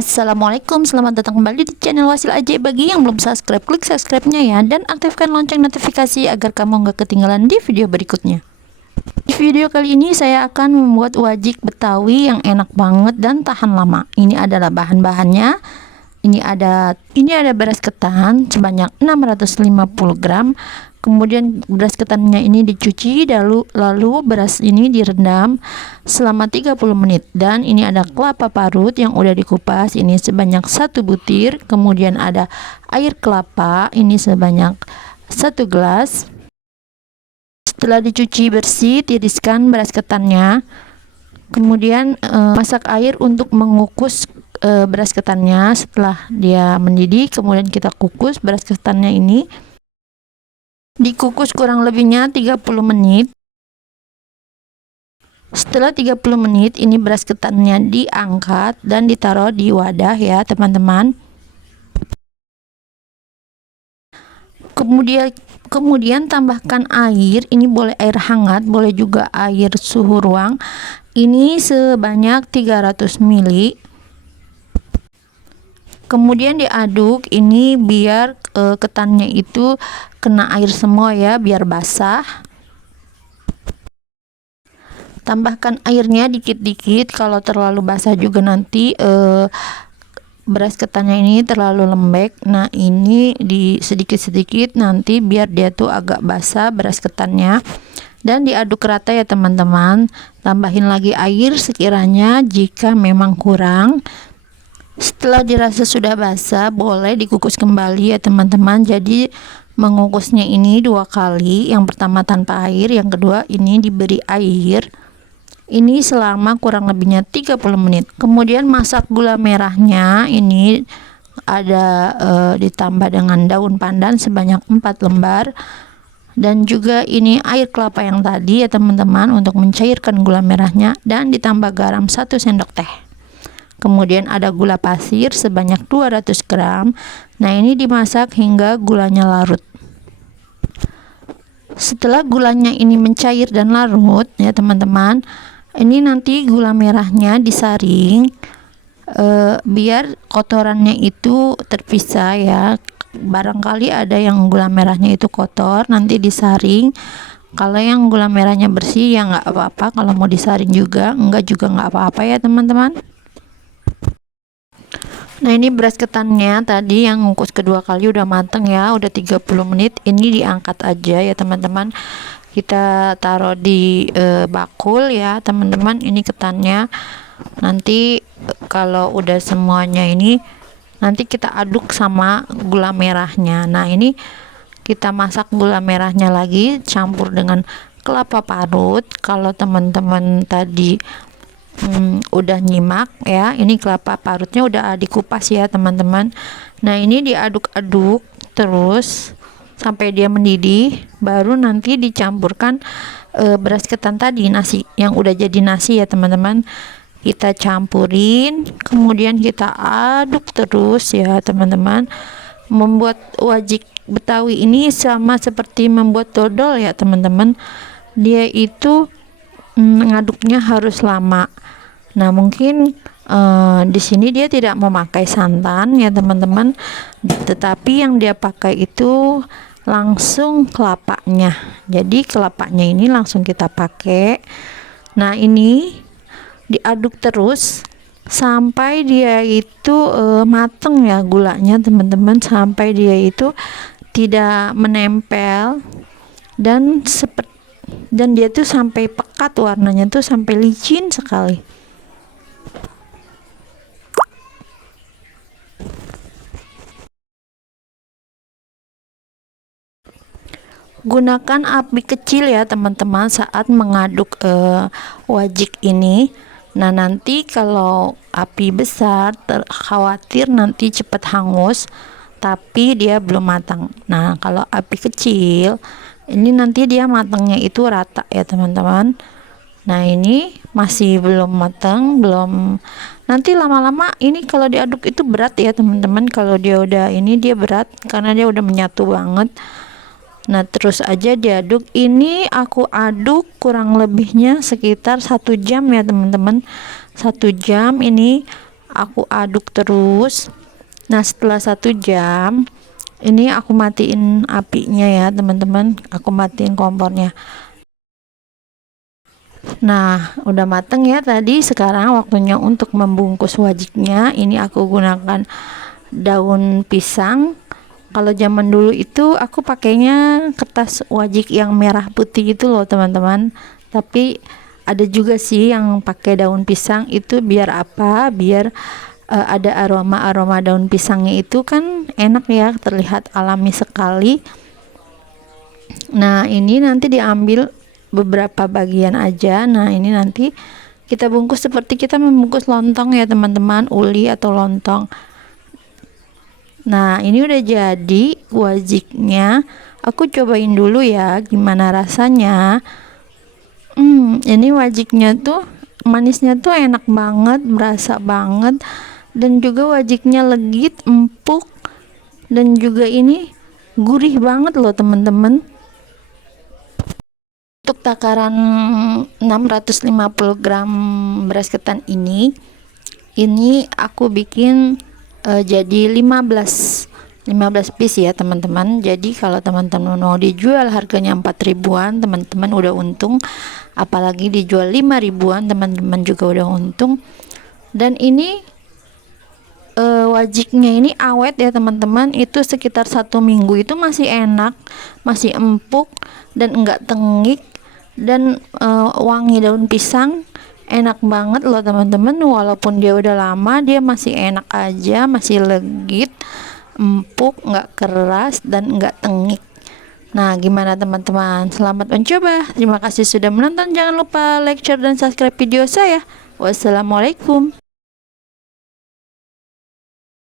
Assalamualaikum, selamat datang kembali di channel Wasil Ajaib. Bagi yang belum subscribe, klik subscribe-nya ya, dan aktifkan lonceng notifikasi agar kamu nggak ketinggalan di video berikutnya. Di video kali ini saya akan membuat wajik Betawi yang enak banget dan tahan lama. Ini adalah bahan-bahannya. Ini ada beras ketan sebanyak 650 gram. Kemudian beras ketannya ini dicuci, lalu beras ini direndam selama 30 menit. Dan ini ada kelapa parut yang udah dikupas, ini sebanyak 1 butir. Kemudian ada air kelapa, ini sebanyak 1 gelas. Setelah dicuci bersih, tiriskan beras ketannya. Kemudian masak air untuk mengukus beras ketannya. Setelah dia mendidih, kemudian kita kukus beras ketannya ini. Dikukus kurang lebihnya 30 menit. Setelah 30 menit ini beras ketannya diangkat dan ditaruh di wadah ya teman-teman. Kemudian tambahkan air, ini boleh air hangat, boleh juga air suhu ruang. Ini sebanyak 300 ml. Kemudian diaduk ini biar ketannya itu kena air semua ya, biar basah. Tambahkan airnya dikit-dikit, kalau terlalu basah juga nanti beras ketannya ini terlalu lembek. Nah ini di sedikit-sedikit nanti biar dia tuh agak basah beras ketannya. Dan diaduk rata ya teman-teman. Tambahin lagi air sekiranya jika memang kurang. Setelah dirasa sudah basah, boleh dikukus kembali ya teman-teman. Jadi mengukusnya ini 2 kali. Yang pertama tanpa air, yang kedua ini diberi air. Ini selama kurang lebihnya 30 menit. Kemudian masak gula merahnya, ini ada ditambah dengan daun pandan sebanyak 4 lembar. Dan juga ini air kelapa yang tadi ya teman-teman untuk mencairkan gula merahnya, dan ditambah garam 1 sendok teh. Kemudian ada gula pasir sebanyak 200 gram. Nah ini dimasak hingga gulanya larut. Setelah gulanya ini mencair dan larut ya teman-teman, ini nanti gula merahnya disaring biar kotorannya itu terpisah ya. Barangkali ada yang gula merahnya itu kotor, nanti disaring. Kalau yang gula merahnya bersih ya nggak apa-apa, kalau mau disaring juga nggak apa-apa ya teman-teman. Nah ini beras ketannya tadi yang ngukus kedua kali udah mateng ya, udah 30 menit. Ini diangkat aja ya teman-teman, kita taruh di bakul ya teman-teman. Ini ketannya nanti kalau udah semuanya ini nanti kita aduk sama gula merahnya. Nah ini kita masak gula merahnya lagi campur dengan kelapa parut. Kalau teman-teman tadi udah nyimak ya, ini kelapa parutnya udah dikupas ya teman-teman. Nah ini diaduk-aduk terus sampai dia mendidih, baru nanti dicampurkan beras ketan tadi, nasi yang udah jadi nasi ya teman-teman. Kita campurin, kemudian kita aduk terus ya teman-teman. Membuat wajik Betawi ini sama seperti membuat dodol ya teman-teman, dia itu ngaduknya harus lama. Nah mungkin di sini dia tidak memakai santan ya teman-teman, tetapi yang dia pakai itu langsung kelapanya. Jadi kelapanya ini langsung kita pakai. Nah ini diaduk terus sampai dia itu mateng ya gulanya teman-teman, sampai dia itu tidak menempel dan dia tuh sampai pekat, warnanya tuh sampai licin sekali. Gunakan api kecil ya teman-teman saat mengaduk wajik ini. Nah nanti kalau api besar khawatir nanti cepat hangus tapi dia belum matang. Nah kalau api kecil ini nanti dia matangnya itu rata ya teman-teman. Nah ini masih belum matang, belum. Nanti lama-lama ini kalau diaduk itu berat ya teman-teman. Kalau dia udah ini dia berat karena dia udah menyatu banget. Nah terus aja diaduk. Ini aku aduk kurang lebihnya sekitar 1 jam ya teman-teman. 1 jam ini aku aduk terus. Nah setelah 1 jam ini aku matiin apinya ya teman-teman, aku matiin kompornya. Nah udah mateng ya tadi. Sekarang waktunya untuk membungkus wajiknya. Ini aku gunakan daun pisang. Kalau zaman dulu itu aku pakainya kertas wajik yang merah putih itu loh teman-teman, tapi ada juga sih yang pakai daun pisang. Itu biar apa, biar ada aroma daun pisangnya, itu kan enak ya, terlihat alami sekali. Nah ini nanti diambil beberapa bagian aja. Nah ini nanti kita bungkus seperti kita membungkus lontong ya teman-teman, uli atau lontong. Nah ini udah jadi wajiknya, aku cobain dulu ya gimana rasanya. Ini wajiknya tuh manisnya tuh enak banget, berasa banget, dan juga wajiknya legit, empuk, dan juga ini gurih banget loh teman-teman. Untuk takaran 650 gram beras ketan ini aku bikin jadi 15 piece ya teman-teman. Jadi kalau teman-teman mau dijual harganya 4 ribuan, teman-teman udah untung. Apalagi dijual 5 ribuan, teman-teman juga udah untung. Dan ini wajiknya ini awet ya teman-teman, itu sekitar 1 minggu itu masih enak, masih empuk dan enggak tengik, dan wangi daun pisang, enak banget loh teman-teman. Walaupun dia udah lama, dia masih enak aja, masih legit, empuk, nggak keras dan nggak tengik. Nah gimana teman-teman, selamat mencoba. Terima kasih sudah menonton. Jangan lupa like, share, dan subscribe video saya. Wassalamualaikum.